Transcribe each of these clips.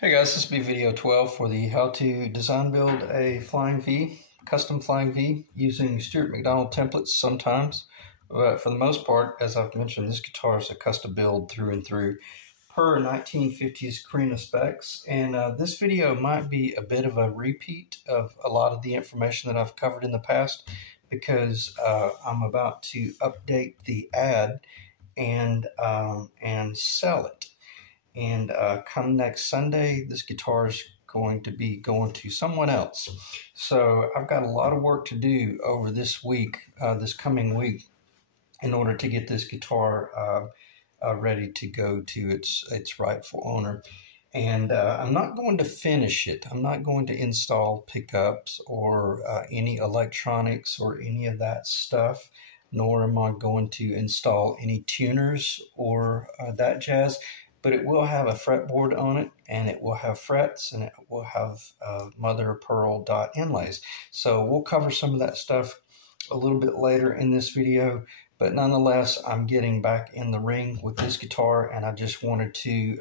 Hey guys, this will be video 12 for the how to design build a Flying V, custom Flying V using Stuart McDonald templates sometimes. But for the most part, as I've mentioned, this guitar is a custom build through and through per 1950s Korina specs. And this video might be a bit of a repeat of a lot of the information that I've covered in the past because I'm about to update the ad and sell it. And come next Sunday, this guitar is going to be going to someone else. So I've got a lot of work to do over this week, this coming week, in order to get this guitar ready to go to its rightful owner. And I'm not going to finish it. I'm not going to install pickups or any electronics or any of that stuff, nor am I going to install any tuners or that jazz. But it will have a fretboard on it, and it will have frets, and it will have mother of pearl dot inlays. So we'll cover some of that stuff a little bit later in this video, but nonetheless, I'm getting back in the ring with this guitar, and I just wanted to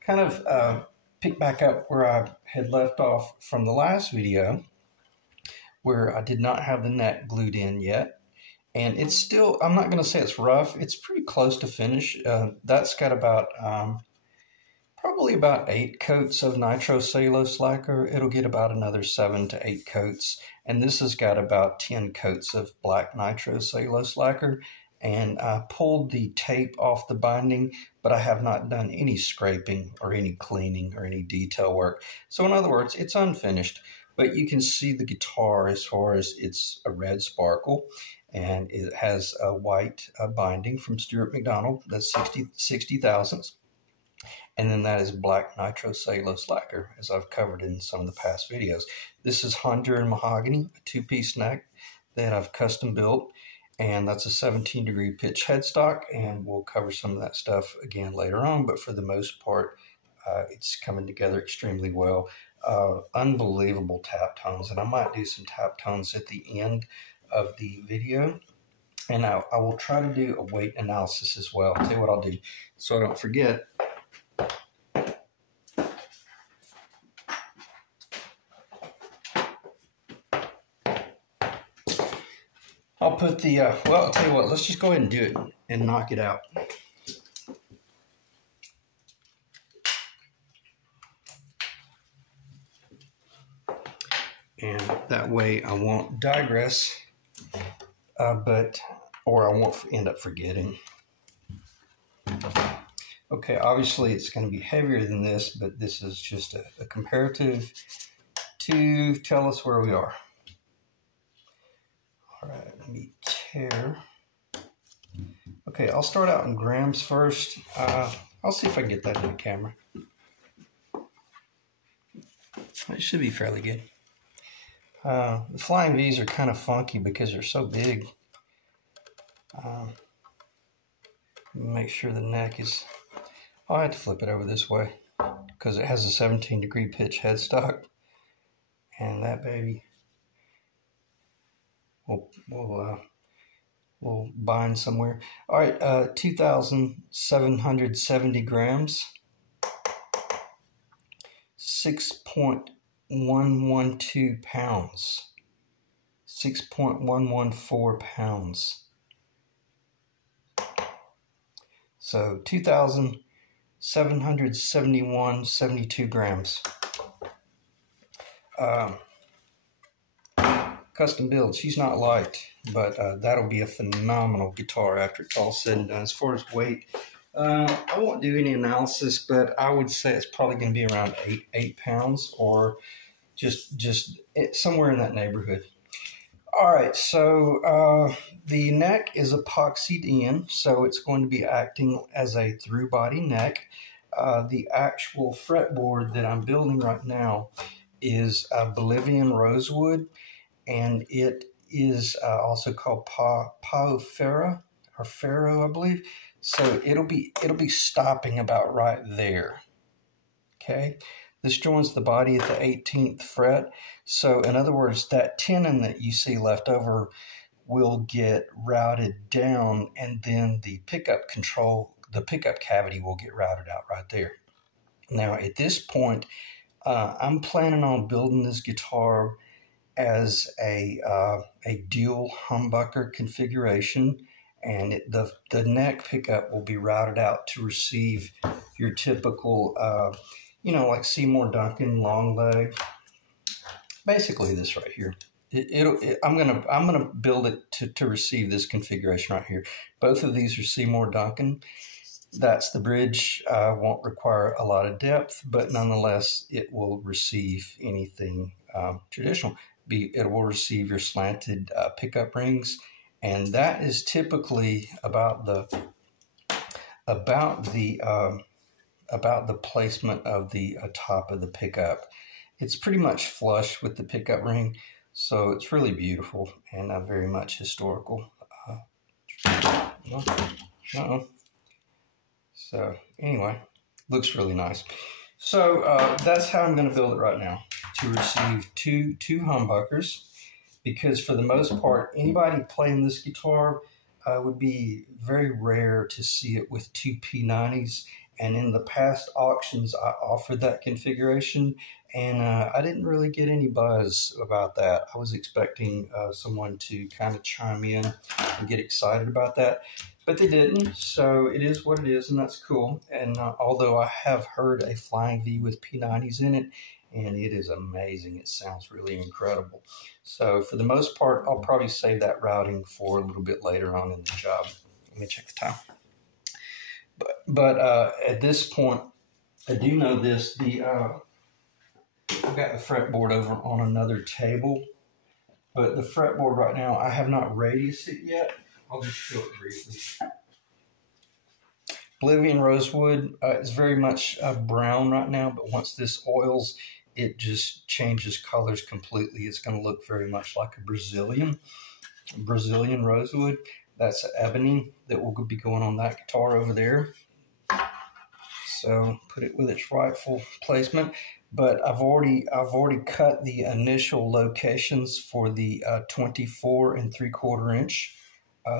kind of pick back up where I had left off from the last video, where I did not have the neck glued in yet. And it's still, I'm not going to say it's rough. It's pretty close to finish. That's got about, probably about 8 coats of nitrocellulose lacquer. It'll get about another 7 to 8 coats. And this has got about 10 coats of black nitrocellulose lacquer. And I pulled the tape off the binding, but I have not done any scraping or any cleaning or any detail work. So in other words, it's unfinished. But you can see the guitar as far as it's a red sparkle. And it has a white binding from Stuart McDonald. That's 60 thousandths. And then that is black nitrocellulose lacquer, as I've covered in some of the past videos. This is Honduran mahogany, a 2-piece neck that I've custom built. And that's a 17-degree pitch headstock. And we'll cover some of that stuff again later on. But for the most part, it's coming together extremely well. Unbelievable tap tones. And I might do some tap tones at the end of the video, and I will try to do a weight analysis as well. I'll tell you what I'll do so I don't forget. I'll put the well, I'll tell you what, let's just go ahead and do it and knock it out. And that way I won't digress, or I won't end up forgetting. Okay, obviously it's going to be heavier than this, but this is just a comparative to tell us where we are. All right, let me tear. Okay, I'll start out in grams first. I'll see if I can get that in the camera. It should be fairly good. The Flying V's are kind of funky because they're so big. Make sure the neck is... I'll have to flip it over this way because it has a 17-degree pitch headstock. And that baby will bind somewhere. All right, 2,770 grams. 6.112 pounds, 6.114 pounds. So 2,771.72 grams. Custom build. She's not light, but that'll be a phenomenal guitar after it's all said and done. As far as weight, I won't do any analysis, but I would say it's probably going to be around 8 pounds, or just somewhere in that neighborhood. All right, so the neck is epoxied in, so it's going to be acting as a through body neck. The actual fretboard that I'm building right now is Bolivian rosewood, and it is also called pau ferro, or ferro, I believe. So it'll be stopping about right there. Okay, this joins the body at the 18th fret. So in other words, that tenon that you see left over will get routed down, and then the pickup cavity will get routed out right there. Now, at this point, I'm planning on building this guitar as a dual humbucker configuration, and the neck pickup will be routed out to receive your typical, like Seymour Duncan long leg. Basically, this right here. I'm gonna build it to receive this configuration right here. Both of these are Seymour Duncan. That's the bridge. Won't require a lot of depth, but nonetheless, it will receive anything traditional. It will receive your slanted pickup rings, and that is typically about the placement of the top of the pickup. It's pretty much flush with the pickup ring, so it's really beautiful and very much historical. So anyway, looks really nice. So that's how I'm going to build it right now, to receive two humbuckers, because for the most part, anybody playing this guitar would be very rare to see it with two P90s. And in the past auctions, I offered that configuration, and I didn't really get any buzz about that. I was expecting someone to kind of chime in and get excited about that, but they didn't. So it is what it is, and that's cool. And although I have heard a Flying V with P90s in it, and it is amazing. It sounds really incredible. So for the most part, I'll probably save that routing for a little bit later on in the job. Let me check the time. But at this point, I do know this. I've got the fretboard over on another table, but the fretboard right now, I have not radiused it yet. I'll just show it briefly. Bolivian rosewood is very much brown right now, but once this oils, it just changes colors completely. It's going to look very much like a Brazilian rosewood. That's ebony that will be going on that guitar over there. So put it with its rightful placement. But I've already cut the initial locations for the 24 3/4 inch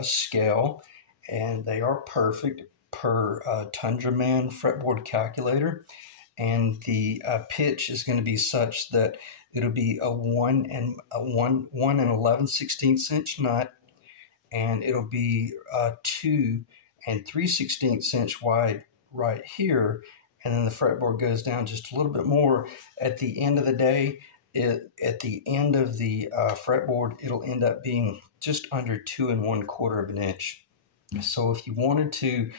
scale, and they are perfect per Tundra Man fretboard calculator. And the pitch is going to be such that it'll be a 1 11/16 inch nut, and it'll be 2 3/16 inch wide right here, and then the fretboard goes down just a little bit more. At the end of the day, at the end of the fretboard, it'll end up being just under 2 1/4 inch. So if you wanted to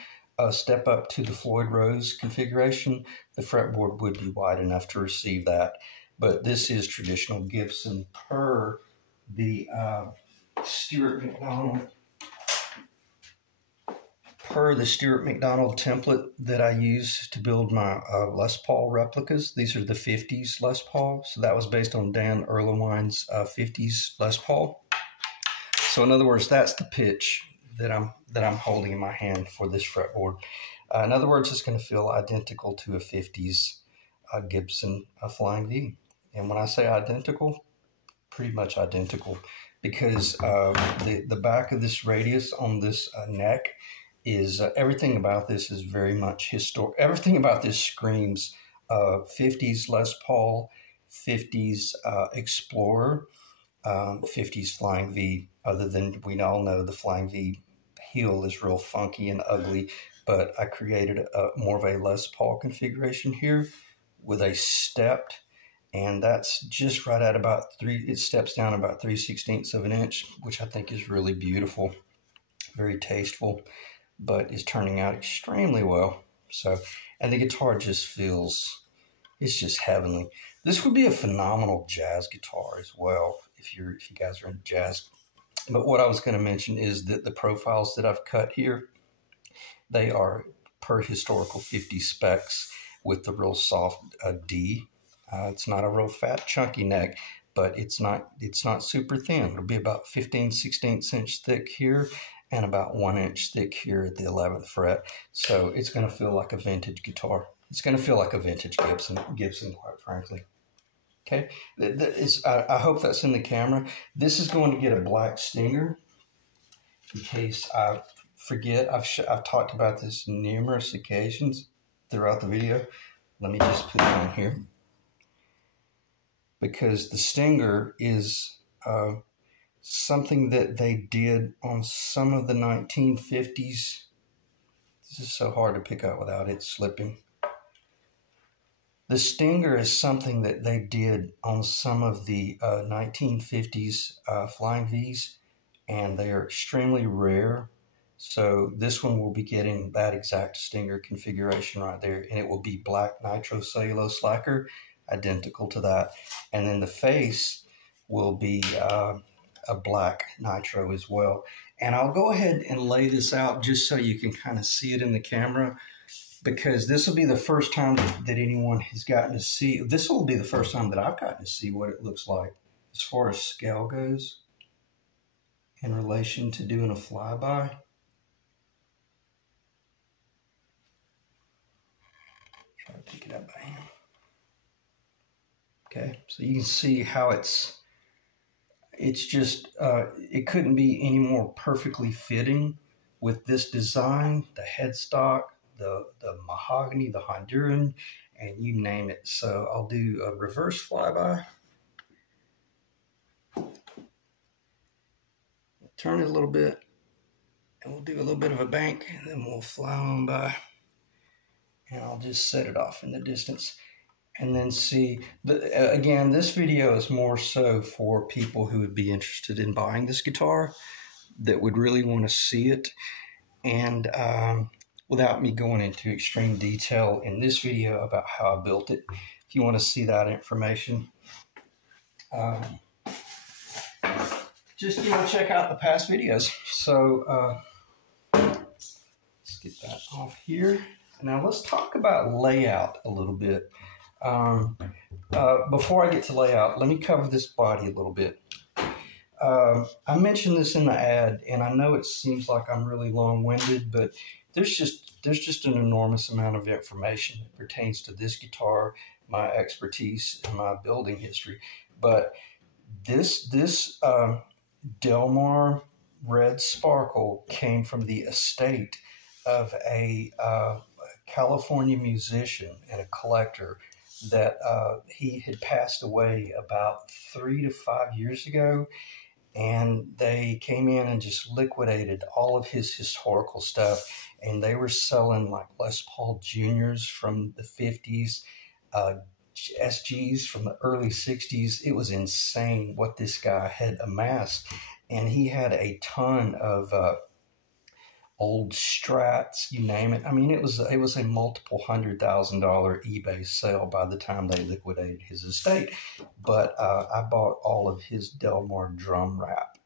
step up to the Floyd Rose configuration, the fretboard would be wide enough to receive that. But this is traditional Gibson per the Stewart McDonald template that I use to build my Les Paul replicas. These are the 50's Les Paul. So that was based on Dan Erlewine's 50's Les Paul. So in other words, that's the pitch that I'm holding in my hand for this fretboard. In other words, it's going to feel identical to a 50's Gibson Flying V. And when I say identical, pretty much identical, because the back of this radius on this neck is everything about this is very much historic. Everything about this screams 50's Les Paul, 50's Explorer, 50's Flying V, other than we all know the Flying V heel is real funky and ugly, but I created more of a Les Paul configuration here with a stepped, and that's just right at about it steps down about 3/16 of an inch, which I think is really beautiful, very tasteful, but is turning out extremely well. So, and the guitar just feels, it's just heavenly. This would be a phenomenal jazz guitar as well, if you guys are into jazz. But what I was going to mention is that the profiles that I've cut here, they are per historical 50 specs with the real soft D. It's not a real fat, chunky neck, but it's not super thin. It'll be about 15/16 inch thick here and about 1 inch thick here at the 11th fret. So it's going to feel like a vintage guitar. It's going to feel like a vintage Gibson, quite frankly. Okay, I hope that's in the camera. This is going to get a black stinger. In case I forget, I've talked about this numerous occasions throughout the video. let me just put it on here, because the stinger is something that they did on some of the 1950s. This is so hard to pick up without it slipping. The stinger is something that they did on some of the 1950s Flying V's, and they are extremely rare. So this one will be getting that exact stinger configuration right there, and it will be black nitrocellulose lacquer, identical to that. And then the face will be a black nitro as well. And I'll go ahead and lay this out just so you can kind of see it in the camera, because this will be the first time that anyone has gotten to see. This will be the first time that I've gotten to see what it looks like as far as scale goes in relation to doing a flyby. Try to pick it up by hand. Okay, so you can see how it's just, it couldn't be any more perfectly fitting with this design, the headstock, the mahogany, the Honduran, and you name it. So I'll do a reverse flyby. Turn it a little bit, and we'll do a little bit of a bank, and then we'll fly on by. And I'll just set it off in the distance. And then see, again, this video is more so for people who would be interested in buying this guitar, that would really want to see it. And without me going into extreme detail in this video about how I built it, if you want to see that information, just check out the past videos. So let's get that off here. Now let's talk about layout a little bit. Before I get to layout, let me cover this body a little bit. I mentioned this in the ad, and I know it seems like I'm really long-winded, but there's just an enormous amount of information that pertains to this guitar, my expertise, and my building history. But this Delmar Red Sparkle came from the estate of a California musician and a collector that he had passed away about 3 to 5 years ago, and they came in and just liquidated all of his historical stuff, and they were selling like Les Paul Juniors from the 50s, SGs from the early 60s. It was insane what this guy had amassed, and he had a ton of old Strats, you name it. I mean, it was a multiple $100,000 eBay sale by the time they liquidated his estate. But I bought all of his Delmar drum wrap,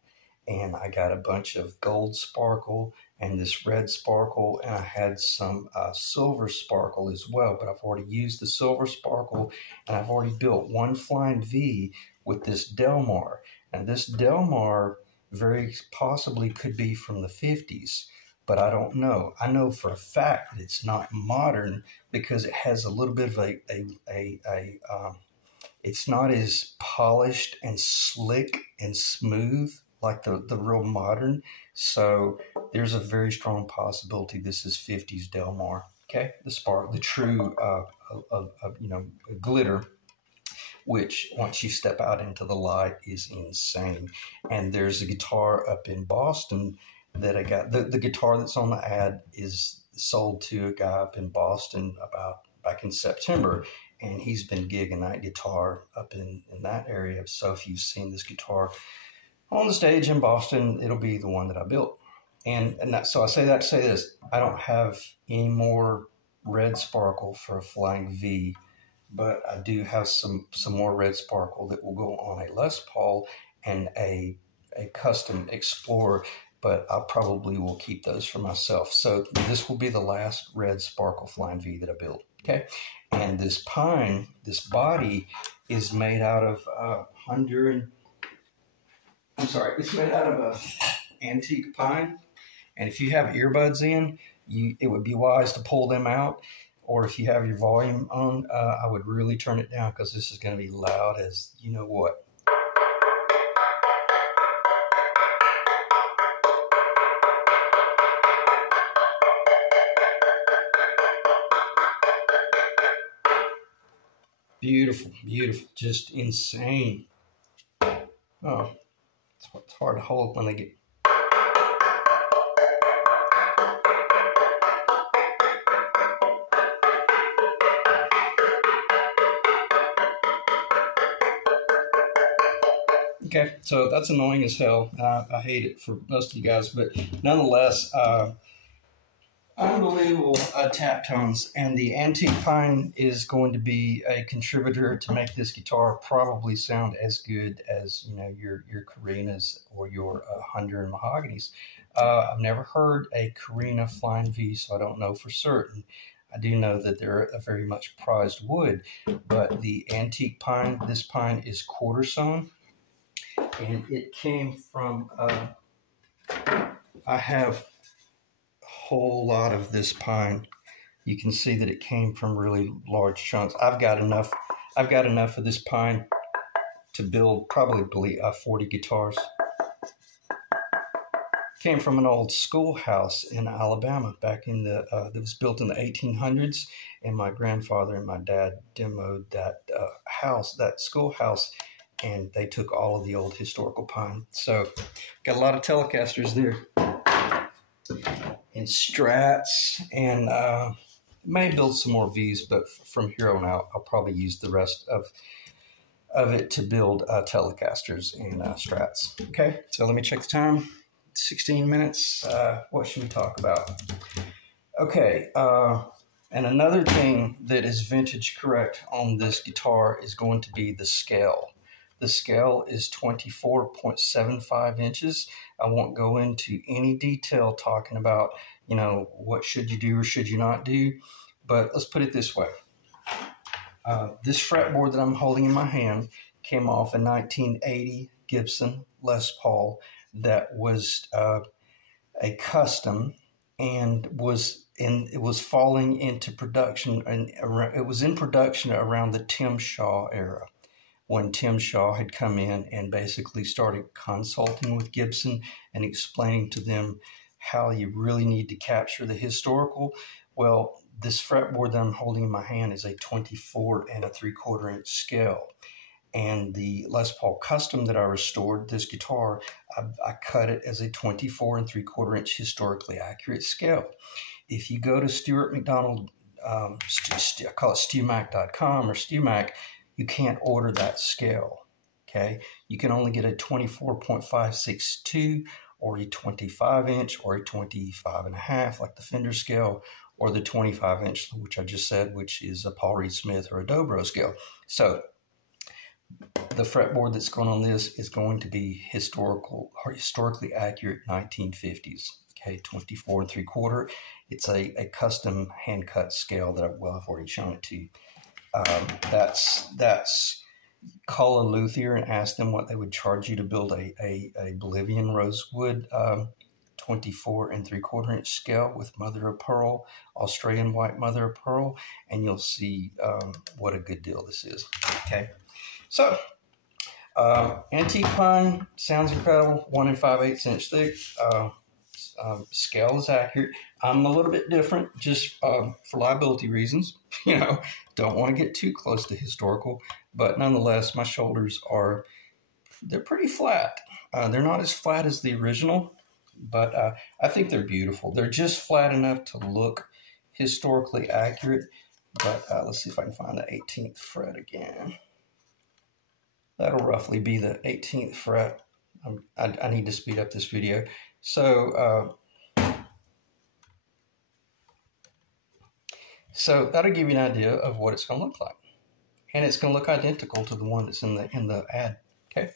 and I got a bunch of gold sparkle and this red sparkle, and I had some silver sparkle as well. But I've already used the silver sparkle, and I've already built one Flying V with this Delmar. And this Delmar very possibly could be from the 50s. But I don't know. I know for a fact that it's not modern because it has a little bit of it's not as polished and slick and smooth like the real modern. So there's a very strong possibility this is 50s Delmar. Okay, the true glitter, which once you step out into the light is insane. And there's a guitar up in Boston that I got. The guitar that's on the ad is sold to a guy up in Boston back in September, and he's been gigging that guitar up in that area. So if you've seen this guitar on the stage in Boston, it'll be the one that I built. So I say that to say this: I don't have any more red sparkle for a Flying V, but I do have some more red sparkle that will go on a Les Paul and a custom Explorer. But I probably will keep those for myself. So this will be the last red sparkle Flying V that I built. Okay, and this pine, this body is made out of it's made out of a antique pine. And if you have earbuds in, it would be wise to pull them out. Or if you have your volume on, I would really turn it down, because this is going to be loud as you know what. Beautiful, beautiful, just insane. Oh, it's hard to hold when they get. Okay, so that's annoying as hell. I hate it for most of you guys, but nonetheless, unbelievable tap tones. And the antique pine is going to be a contributor to make this guitar probably sound as good as, you know, your Korinas or your Honduran mahoganies. I've never heard a Korina Flying V, so I don't know for certain. I do know that they're a very much prized wood, but the antique pine, this pine is quarter sawn. And it came from, I have a whole lot of this pine. You can see that it came from really large chunks. I've got enough of this pine to build probably 40 guitars. Came from an old schoolhouse in Alabama back in the, that was built in the 1800s. And my grandfather and my dad demoed that house, that schoolhouse, and they took all of the old historical pine. So got a lot of Telecasters there, and Strats, and may build some more Vs, but from here on out, I'll probably use the rest of it to build Telecasters and Strats. Okay, so let me check the time. 16 minutes. What should we talk about? Okay, and another thing that is vintage correct on this guitar is going to be the scale. The scale is 24.75 inches. I won't go into any detail talking about, you know, what should you do or should you not do, but let's put it this way. This fretboard that I'm holding in my hand came off a 1980 Gibson Les Paul that was a custom, and it was falling into production, and it was in production around the Tim Shaw era, when Tim Shaw had come in and basically started consulting with Gibson and explaining to them how you really need to capture the historical. Well, this fretboard that I'm holding in my hand is a 24 3/4 inch scale. And the Les Paul Custom that I restored, this guitar, I cut it as a 24 3/4 inch historically accurate scale. If you go to Stuart McDonald, I call it Stewmac.com or Stewmac, you can't order that scale, okay? You can only get a 24.562 or a 25 inch or a 25.5 like the Fender scale, or the 25 inch, which I just said, which is a Paul Reed Smith or a Dobro scale. So the fretboard that's going on this is going to be historically accurate 1950s, okay, 24 3/4. It's a custom hand cut scale that I've already shown it to you. That's call a luthier and ask them what they would charge you to build a Bolivian rosewood 24 3/4 inch scale with mother of pearl, Australian white mother of pearl, and you'll see what a good deal this is. Okay, so antique pine sounds incredible. 1 5/8 inch thick. Scale is accurate. I'm a little bit different, just for liability reasons. You know, don't want to get too close to historical, but nonetheless, my shoulders they're pretty flat. They're not as flat as the original, but I think they're beautiful. They're just flat enough to look historically accurate. But let's see if I can find the 18th fret again. That'll roughly be the 18th fret. I need to speed up this video. So that'll give you an idea of what it's going to look like, and it's going to look identical to the one that's in the ad. Okay.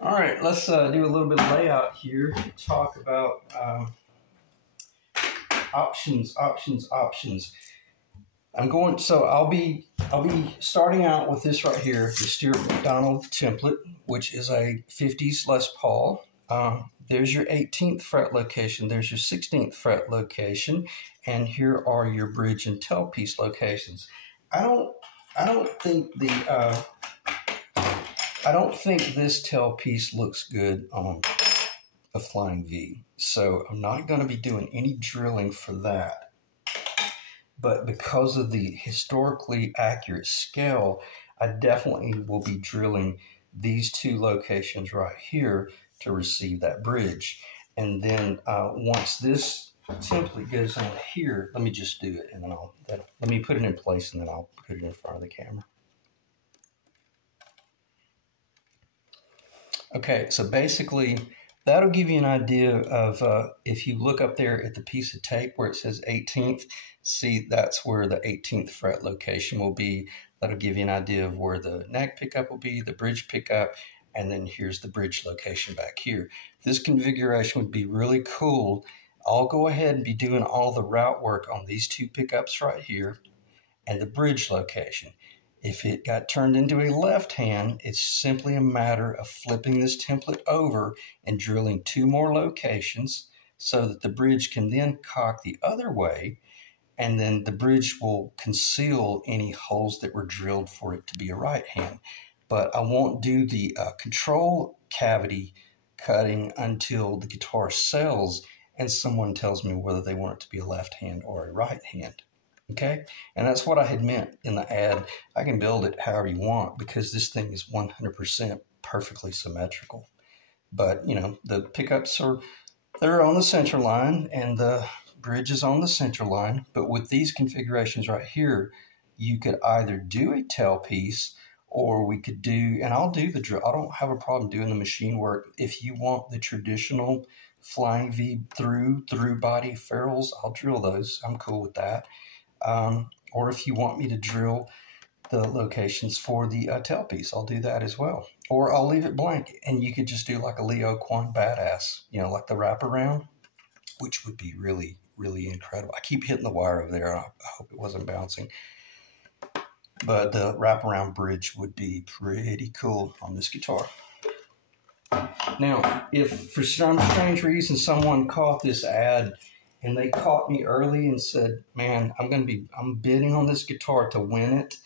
All right, let's do a little bit of layout here. Talk about options. I'll be starting out with this right here, the Stewart McDonald template, which is a 50s Les Paul. There's your 18th fret location. There's your 16th fret location, and here are your bridge and tailpiece locations. I don't think this tailpiece looks good on a Flying V, so I'm not going to be doing any drilling for that. but because of the historically accurate scale, I definitely will be drilling these two locations right here to receive that bridge. And then once this template goes on here, let me just do it, and then let me put it in place, and then I'll put it in front of the camera. Okay, so basically that'll give you an idea of if you look up there at the piece of tape where it says 18th, see that's where the 18th fret location will be. That'll give you an idea of where the neck pickup will be, the bridge pickup, and then here's the bridge location back here. This configuration would be really cool. I'll go ahead and be doing all the route work on these two pickups right here and the bridge location. If it got turned into a left hand, it's simply a matter of flipping this template over and drilling two more locations so that the bridge can then cock the other way, and then the bridge will conceal any holes that were drilled for it to be a right hand. But I won't do the control cavity cutting until the guitar sells and someone tells me whether they want it to be a left hand or a right hand. Okay, and that's what I had meant in the ad. I can build it however you want because this thing is 100% perfectly symmetrical. But, you know, the pickups they're on the center line and the bridge is on the center line. But with these configurations right here, you could either do a tailpiece or we could do, and I'll do the drill. I don't have a problem doing the machine work. If you want the traditional flying V through body ferrules, I'll drill those. I'm cool with that. Or if you want me to drill the locations for the tailpiece, I'll do that as well. Or I'll leave it blank, and you could just do like a Leo Quan Badass, you know, like the wraparound, which would be really, really incredible. I keep hitting the wire over there. I hope it wasn't bouncing. But the wraparound bridge would be pretty cool on this guitar. Now, if for some strange reason someone caught this ad and they caught me early and said, man, I'm bidding on this guitar to win it,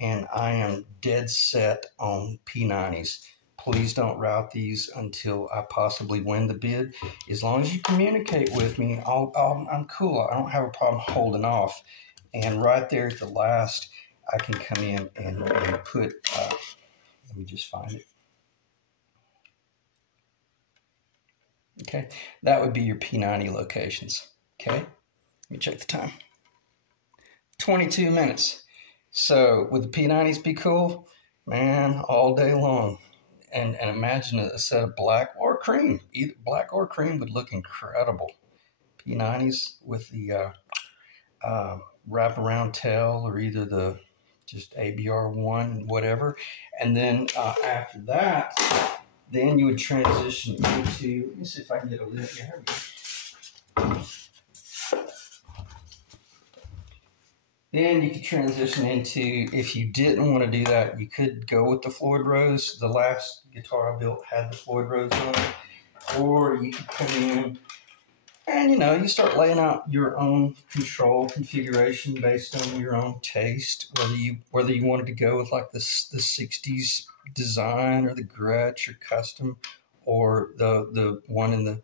and I am dead set on P90s. Please don't route these until I possibly win the bid. As long as you communicate with me, I'm cool. I don't have a problem holding off. And right there at the last, I can come in and put, let me just find it. Okay, that would be your P90 locations. Okay, let me check the time. 22 minutes. So would the P90s be cool? Man, all day long. And imagine a set of black or cream. Either black or cream would look incredible. P90s with the wraparound tail, or either the just ABR1, whatever. And then after that, then you would transition into, let me see if I can get a lid here. Then you could transition into, if you didn't want to do that, you could go with the Floyd Rose. The last guitar I built had the Floyd Rose on it. Or you could come in and, you know, you start laying out your own control configuration based on your own taste, whether you wanted to go with like the 60s design or the Gretsch or custom, or the one in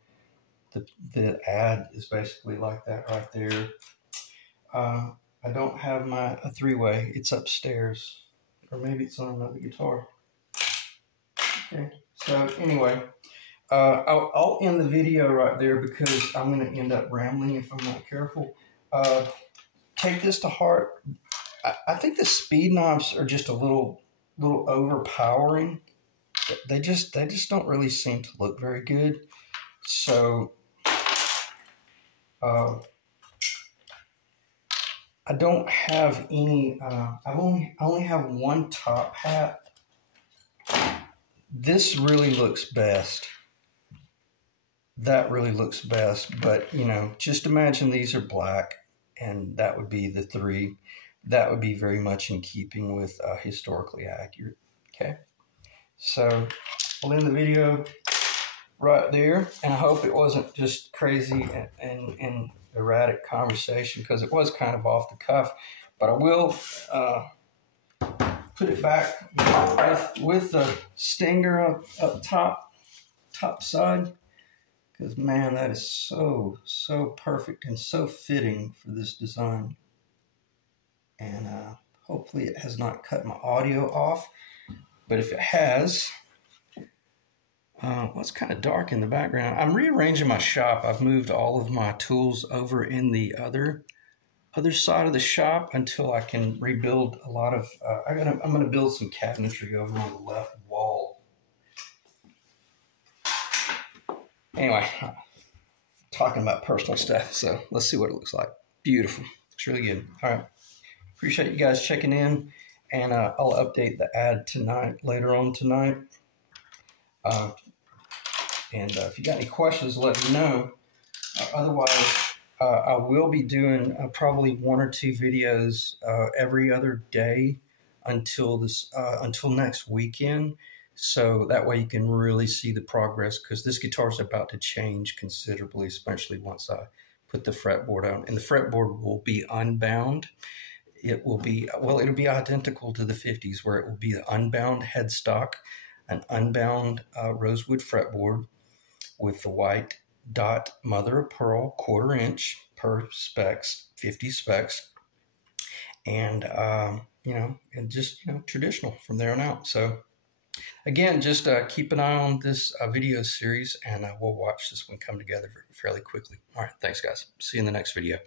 the ad is basically like that right there. I don't have a three-way. It's upstairs, or maybe it's on another guitar. Okay, so anyway, I'll end the video right there because I'm going to end up rambling if I'm not careful. Take this to heart. I think the speed knobs are just a little overpowering. They just don't really seem to look very good. So I don't have any. I only have one top hat. This really looks best. That really looks best. But you know, just imagine these are black, and that would be the three. That would be very much in keeping with historically accurate. Okay, so I'll end the video right there, and I hope it wasn't just crazy and erratic conversation, because it was kind of off the cuff. But I will put it back with the stinger up top side, because man, that is so perfect and so fitting for this design. And hopefully it has not cut my audio off. But if it has, well, it's kind of dark in the background. I'm rearranging my shop. I've moved all of my tools over in the other side of the shop until I can rebuild a lot of, I'm going to build some cabinetry over on the left wall. Anyway, talking about personal stuff, so let's see what it looks like. Beautiful. Looks really good. All right. Appreciate you guys checking in, and I'll update the ad later on tonight. And if you got any questions, let me know. Otherwise, I will be doing probably 1 or 2 videos every other day until next weekend. So that way you can really see the progress, because this guitar is about to change considerably, especially once I put the fretboard on. And the fretboard will be unbound. It will be, well, it'll be identical to the 50s, where it will be an unbound headstock, an unbound rosewood fretboard with the white dot mother of pearl 1/4 inch per specs, 50 specs, and and just traditional from there on out. So again, just keep an eye on this video series, and we'll watch this one come together fairly quickly. All right, thanks guys. See you in the next video.